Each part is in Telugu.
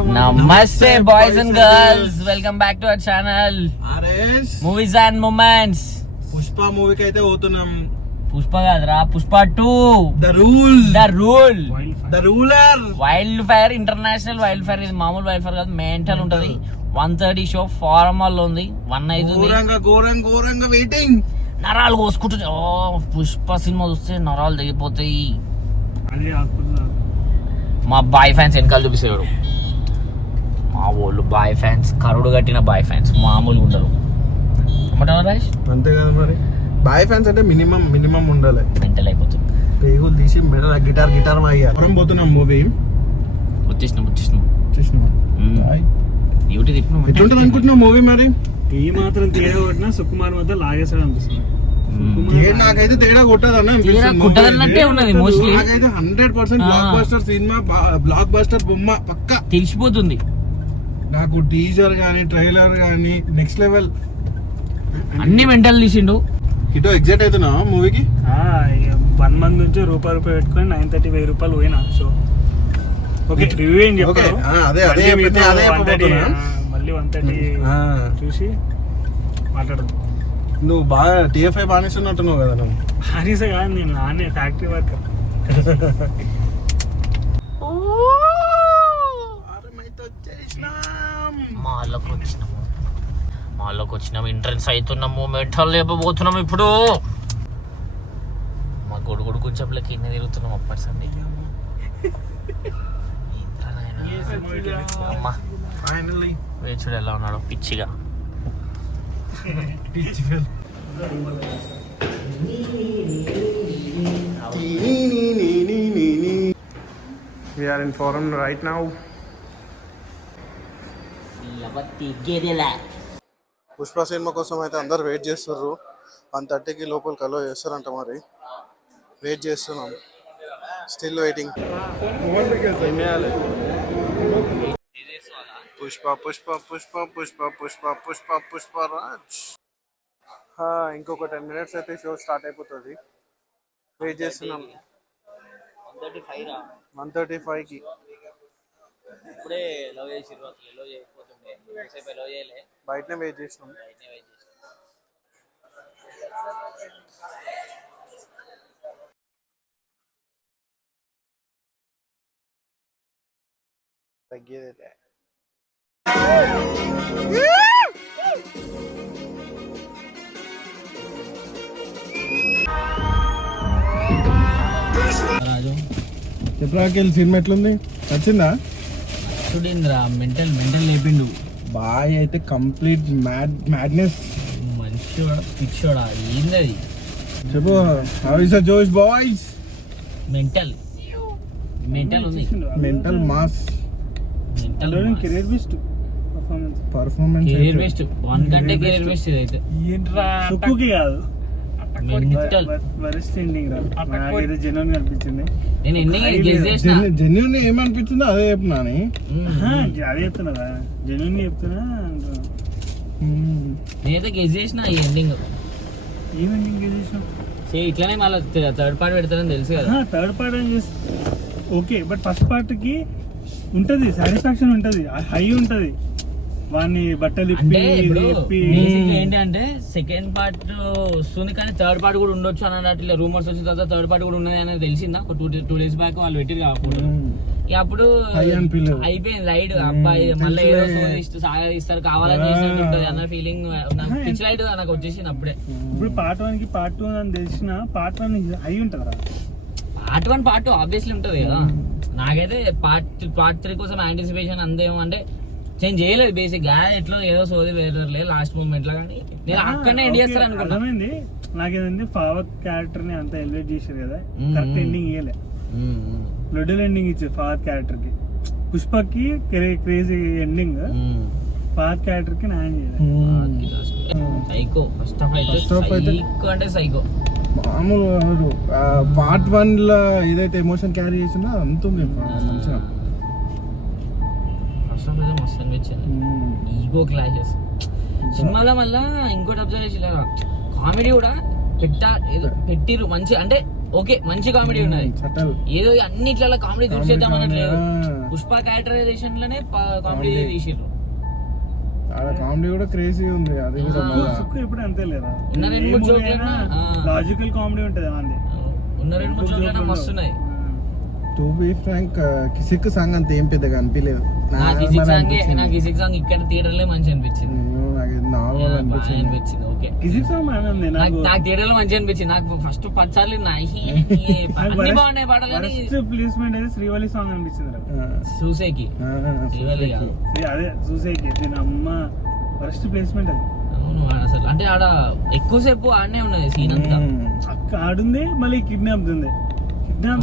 Namaste boys and girls, welcome back to our channel Movies and Moments. Pushpa మూవీకి అయితే పోతున్నాం. పుష్ప కాదురా, Pushpa 2 the ruler wild fire, international wild fire. ఇది మామూలు వైల్డ్ ఫైర్ కాదు, మెంటల్ ఉంటది. 1:30 షో ఫారం హాల్ ఉంది. 1 అవుతుంది. ఘోరంగా వెయిటింగ్. నరాలు కోసుకుంటుంది. ఓ పుష్ప సినిమా చూస్తే నరాలు తెగిపోతాయి. మా బాయ్ ఫ్యాన్స్ వెనకాల చూపిస్తారు. మా వాళ్ళు బాయ్ ఫ్యాన్స్, కరుడు కట్టిన బాయ్ ఫ్యాన్స్ మామూలుగా ఉండరు. అంతే కదా మరి. బాయ్ ఫ్యాన్స్ అంటే మినిమం ఉండాలి. మెంటల్ అయిపోతుంది. పేగులు తీసి మెడల గిటార్ మనం పోతున్నాం మూవీ. వచ్చేసినాం డ్యూటీ తిప్పినాం. ఎట్లుంటది అనుకుంటున్నాం మూవీ మరి? ఈ మాత్రం తేడా కొట్టినా సుకుమార్ వద్ద లాగేసాడు అనిపిస్తుంది. నాకైతే తేడా కొట్టదన్న కొట్టదన్నట్టే ఉన్నది. మోస్ట్లీ నాకైతే 100% block buster cinema, block buster బొమ్మ పక్కా తెలిసిపోతుంది నాకు. టీజర్ గానీ, ట్రైలర్ గానీ నెక్స్ట్ లెవెల్. అన్ని మెంటల్ తీసిండు. ఇటో ఎగ్జైట్ అవుతున్నా మూవీకి. 1 మంత్ నుంచి రూపాయి పెట్టుకొని 930 1000 పోయినా. సో ఓకే, రివ్యూ ఏం చెప్పారు? అదే మళ్ళీ 130 చూసి మాట్లాడదాం. నువ్వు బాగా TFI బానిస్తున్నట్టున్నావు కదా. నువ్వు బానిస కాదు, నేను నానే ఫ్యాక్టరీ వర్కర్. మాల్లోకి వచ్చినాము, ఎంట్రన్స్ అవుతున్నాము, మెంటల్ లేకపోతున్నాము. ఇప్పుడు మా గొడుగుడు కొంచెంలకి ఎన్ని తిరుగుతున్నాం అప్పటి సంది. అమ్మా వేచుడు ఎలా ఉన్నాడు పిచ్చిగా. We are in forum right now. Pushpa cinema కోసం అయితే అందరు వెయిట్ చేస్తుర్రు. 1:30కి లోపలికి అలో చేస్తారంట. మరి వెయిట్ చేస్తున్నాం, స్టిల్ వెయిటింగ్. పుష్ప రాజ్. ఇంకొక 10 minutes అయితే షో స్టార్ట్ అయిపోతుంది. వెయిట్ చేస్తున్నాం. 1:35కి బయటనే వెయిట్ చేసినాం. తగ్గేదే. చెప్పరాకెళ్ళి సినిమా ఎట్లుంది? నచ్చిందా? చూడింద్రా, మెంటల్ లేపిండు. బాయ్ అయితే కంప్లీట్ మ్యాడ్నెస్. మనిషిడా పిచ్చోడా ఏందది చెప్పు. హౌ ఇస్ ద జోష్ బాయ్స్? మెంటల్ ఉంది. Mental mass. Career best performance. Career best 1 కంటే కెరీర్ బెస్ట్ ఇదైతే. ఏంట్రా సుక్కుకి కాదు, మెంటల్ వరస్ట్ ఎండింగ్ రా. నాకైతే జెన్యూన్ అనిపించింది. నేను ఎండింగ్ గెస్ చేసిన. జెన్యూన్ ఏమనిపించిందో అదే చెప్తున్నాను. అదే చెప్తున్నా, జెన్యూన్ చెప్తున్నా. నేనైతే గెస్ చేసిన ఈ ఎండింగ్. ఏం ఎండింగ్ గెస్ చేసినా? ఇట్లానే మళ్ళీ థర్డ్ పార్ట్ పెడతారని తెలుసు కదా. Third part okay, but first part కి ఉంటది, సాటిస్ఫాక్షన్ ఉంటది, హై ఉంటది. వాడిని బట్టలు ఏంటి అంటే సెకండ్ పార్ట్ వస్తుంది కానీ థర్డ్ పార్ట్ కూడా ఉండొచ్చు అన్నట్టు ఇలా రూమర్స్ వచ్చిన తర్వాత థర్డ్ పార్ట్ కూడా ఉన్నది అనేది తెలిసిందా. ఒక 2 days బ్యాక్ వాళ్ళు పెట్టిరు కాకుండా. అప్పుడు అయిపోయింది లైట్. అబ్బాయి మళ్ళీ ఏదో సాగదీస్తారు, కావాలని చేసినట్టు ఉంటుంది అన్న ఫీలింగ్ పిచ్ లైట్ నాకు వచ్చేసింది అప్పుడే. ఇప్పుడు పార్ట్ 1 కి పార్ట్ 2 అని తెలిసిన పార్ట్ 1 హై ఉంటదా? పార్ట్ 1 పార్ట్ 2 ఆబ్వియస్లీ ఉంటది కదా. నాకైతే పార్ట్ 3 కోసం యాంటిసిపేషన్ అందేమో అంటే చేంజ్ చేయలేదు. బేసిక్ గా ఎట్లా ఏదో సోది వేరే లాస్ట్ మూమెంట్ లో, కానీ నేను అక్కడనే ఎండ్ చేస్తారు అనుకున్నా. నాకేదంటే ఫావత్ క్యారెక్టర్ ని అంతా ఎలివేట్ చేశారు కదా, కరెక్ట్ ఎండింగ్ ఇయ్యలే. లొడ్డల్ ఎండింగ్ ఇచ్చారు ఫావత్ క్యారెక్టర్ కి. పుష్పకి క్రేజీ ఎండింగ్, ఫావత్ క్యారెక్టర్ కి న్యాయం చేయలేదు. సైకో ఫస్ట్ ఆఫ్ అయితే సైకో అంటే సైకో మామూలు. పార్ట్ 1 లో ఏదైతే ఎమోషన్ క్యారీ చేసిందో అంతుంది మంచిగా. మస్తు అనిపించింది. ఈగో క్లాషెస్ సినిమాలో. మళ్ళా ఇంకోటి అబ్జర్వ్ చేసి కామెడీ కూడా పెట్టిరు మంచి. అంటే ఓకే మంచి కామెడీ ఉన్నది. ఏదో అన్నిట్లలో కామెడీ చూసేద్దాం అన్నట్లేదు. పుష్ప క్యారెక్టరైజేషన్ లోనే కామెడీ తీసిర్రు. కామెడీ కూడా క్రేజీ ఉంది అది కూడా మళ్ళా. సుక్కు ఎప్పుడు అంతే లేదా, ఉన్న 2-3 జోకులైనా లాజికల్ కామెడీ ఉంటది అంది. ఉన్న 2-3 జోకులైనా మస్తు ఉన్నాయి. To be frank Kissik song అంత ఏం పెద్దగా అనిపించలేదు. నాకు ఈ సిక్స్ సాంగ్ ఇక్కడ థియేటర్ లో మంచి అనిపించింది. నార్మల్ బాగా అనిపించింది. ఓకే కిజిక్ సాంగ్ బాగానే ఉంది. నాకు థియేటర్ లో మంచి అనిపించింది. నాకు ఫస్ట్ 10 సార్లు అన్ని బాగున్నాయి పాటలు కానీ ప్లేస్మెంట్ అయితే శ్రీవల్లి సాంగ్ అనిపించింది నాకు. చూసేకి శ్రీవల్లి కాదు. అదే చూసేకి దీని అమ్మ ఫస్ట్ ప్లేస్మెంట్ అది. అవును అసలు అంటే ఆడ ఎక్కువసేపు ఆడనే ఉన్నది సీన్ అంతా. ఆడుంది మళ్ళీ కిడ్నాప్ ఉంది.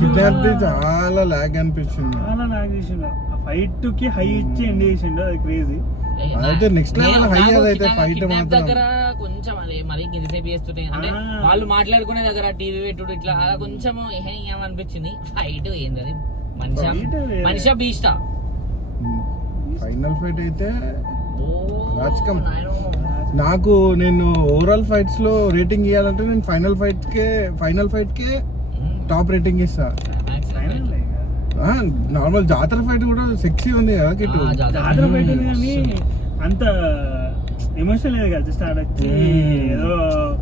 కిడ్నాప్ చాలా లాగ్ అనిపించింది. చాలా లాగ్ చేసిండు. ఆ ఫైట్ కి హై ఇచ్చి ఎండ్ చేసిండు. అది క్రేజీ. అయితే నెక్స్ట్ లెవెల్ హై అయితే ఫైట్ మాత్రం దగ్గర కొంచెం అదే మరి ఇంతసేపు చేస్తుంటే అంటే వాళ్ళు మాట్లాడుకునే దగ్గర టీవీ పెట్టుడు ఇట్లా అలా కొంచెం ఏమనిపించింది. ఫైట్ ఏంది అది మనిషా బీస్టా. ఫైనల్ ఫైట్ అయితే రాజకం. నాకు నేను ఓవరాల్ ఫైట్స్ లో రేటింగ్ ఇవ్వాలంటే నేను ఫైనల్ ఫైట్ కే టాప్ రేటింగ్ ఇస్తా. నార్మల్ జాతర ఫైట్ కూడా సెక్సీ ఉంది కదా కిట్టు. జాతర ఫైట్ ఉంది కానీ అంత ఎమోషన్ లేదు కదా. జస్ట్ ఆడొచ్చి ఏదో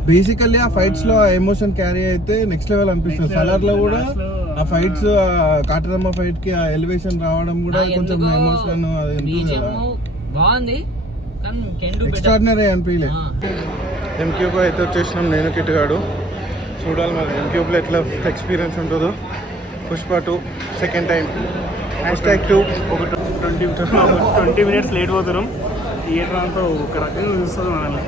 బేసికల్లీ ఆ ఫైట్స్ లో ఎమోషన్ క్యారీ అయితే నెక్స్ట్ లెవెల్ అనిపిస్తుంది. సలార్ లో కూడా ఆ ఫైట్స్ కాటరమ్మ ఫైట్ కి ఆ ఎలివేషన్ రావడం కూడా కొంచెం ఎమోషన్ బాగుంది. ఎక్స్ట్రాడినరీ అనిపించలే. ఎంక్యూబ్ అయితే వచ్చేసినాం నేను కిట్టుగాడు. చూడాలి మరి ఎంక్యూబ్లో ఎట్లా ఎక్స్పీరియన్స్ ఉంటుందో. పుష్ప 2 సెకండ్ టైం #2 ఒక 20 minutes లేట్ పోతున్నాం. థియేటర్ అంతా ఒక రకంగా చూస్తుంది మనల్ని.